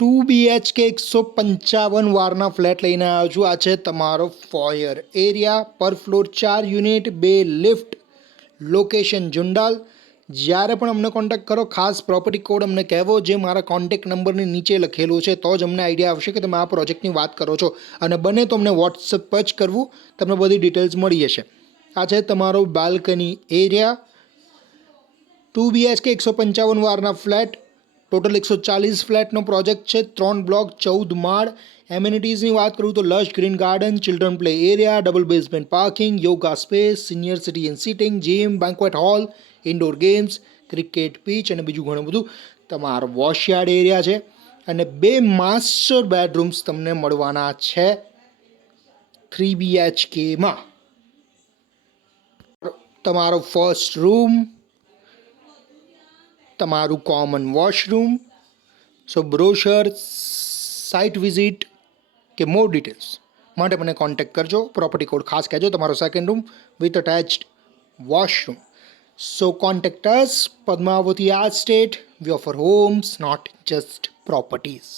2 BHK 155 વારના flat લઈને આવ્યો છું. આ છે તમારો ફોયર એરિયા, પર ફ્લોર 4 યુનિટ, 2 લિફ્ટ, લોકેશન જુંડાલ. જ્યારે પણ અમને કોન્ટેક્ટ કરો ખાસ પ્રોપર્ટી કોડ અમને કહેવો, જે મારા કોન્ટેક્ટ નંબરની નીચે લખેલું છે, તો જ અમને આઈડિયા આવશે કે તમે આ પ્રોજેક્ટની વાત કરો છો. અને બને તો અમને વોટ્સઅપ જ કરવું, તમને બધી ડિટેલ્સ મળી જશે. આ છે તમારો બાલ્કની એરિયા, 2 BHK 155 વારના ફ્લેટ, ટોટલ 140 ફ્લેટનો પ્રોજેક્ટ છે, 3 બ્લોક, 14 માળ. એમ્યુનિટીઝની વાત કરું તો lush green garden, children play area, double basement parking, yoga space, senior citizen sitting, gym, banquet hall, indoor games, cricket pitch અને બીજું ઘણું બધું. તમારો વોશયાર્ડ એરિયા છે અને 2 માસ્ટર બેડરૂમ્સ તમને મળવાના છે 3 BHKમાં. તમારો ફર્સ્ટ રૂમ, તમારું કોમન વોશરૂમ. સો બ્રોશર, સાઇટ વિઝિટ કે મોર ડિટેલ્સ માટે મને કોન્ટેક્ટ કરજો. પ્રોપર્ટી કોડ ખાસ કહેજો. તમારો second room with attached washroom. So contact us, Padmavati Art State. We offer homes, not just properties.